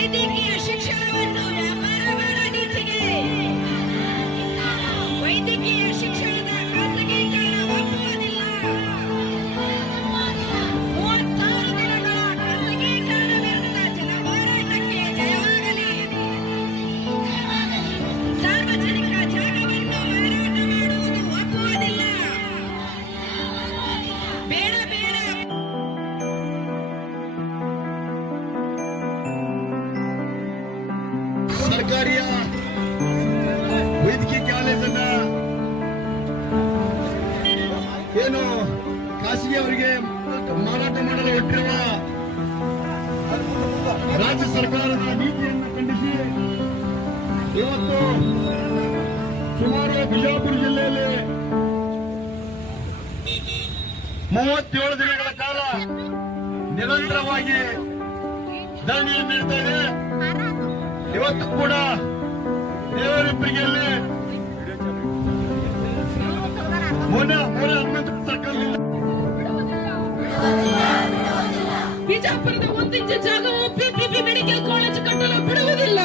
ವೈದ್ಯಕೀಯ ಶಿಕ್ಷಣವನ್ನು ವ್ಯಾಪಾರ ಮಾಡೋ ನೀತಿಗೆ ವೈದ್ಯಕೀಯ ಶಿಕ್ಷಣದ ಖಾಸಗೀಕರಣ ಒಪ್ಪುವುದಿಲ್ಲ. 36 ದಿನಗಳ ಖಾಸಗೀಕರಣ ವಿರುದ್ಧ ಜನ ಹೋರಾಟಕ್ಕೆ ಜಯವಾಗಲಿ. ಸಾರ್ವಜನಿಕ ಜಾಗವನ್ನು ಮಾರಾಟ ಮಾಡುವುದು ಒಪ್ಪುವುದಿಲ್ಲ. ಬೇಡ ಬೇಡ. ಸರ್ಕಾರಿಯ ವೈದ್ಯಕೀಯ ಕಾಲೇಜನ್ನ ಏನು ಖಾಸಗಿ ಅವರಿಗೆ ಮಾರಾಟ ಮಾಡಲು ಹೊರಟಿರುವ ರಾಜ್ಯ ಸರ್ಕಾರದ ನೀತಿಯನ್ನು ಖಂಡಿಸಿ ಇವತ್ತು ಸುಮಾರು ಬಿಜಾಪುರ ಜಿಲ್ಲೆಯಲ್ಲಿ 37 ದಿನಗಳ ಕಾಲ ನಿರಂತರವಾಗಿ ಧರಣಿಯನ್ನು ನೀಡ್ತಾ ಇದೆ. ಇವತ್ತು ಕೂಡ ದೇವರಿಪ್ಪರಿಗೆಯಲ್ಲಿ ಮೂಲ ಹನುಮಂತ ಸರ್ಕಲ್ನಿಂದ ಬಿಜಾಪುರದ 1 ಇಂಚು ಜಾಗವು ಪಿಪಿಪಿ ಮೆಡಿಕಲ್ ಕಾಲೇಜು ಕಟ್ಟಲು ಬಿಡುವುದಿಲ್ಲ.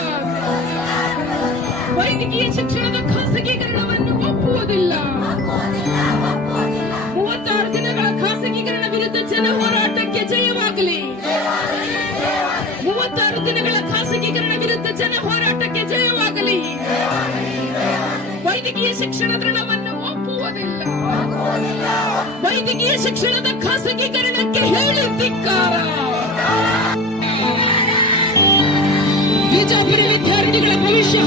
ವೈದ್ಯಕೀಯ ಶಿಕ್ಷಣದ ಖಾಸಗೀಕರಣವನ್ನು ಒಪ್ಪುವುದಿಲ್ಲ. 36 ದಿನಗಳ ಖಾಸಗೀಕರಣ ವಿರುದ್ಧ ಜನ ಹೋರಾಟಕ್ಕೆ ಜಯವಾಗಲಿ. 36 ದಿನಗಳ ಖಾಸಗೀಕರಣ ವಿರುದ್ಧ ಜನ ಹೋರಾಟಕ್ಕೆ ಜಯವಾಗಲಿ. ವೈದ್ಯಕೀಯ ಶಿಕ್ಷಣದ ಋಣವನ್ನು ಒಪ್ಪುವುದಿಲ್ಲ. ವೈದ್ಯಕೀಯ ಶಿಕ್ಷಣದ ಖಾಸಗೀಕರಣಕ್ಕೆ ಹೇಳಿ ಧಿಕ್ಕಾರ. ಬಿಜಾಪುರ ವಿದ್ಯಾರ್ಥಿಗಳ ಭವಿಷ್ಯ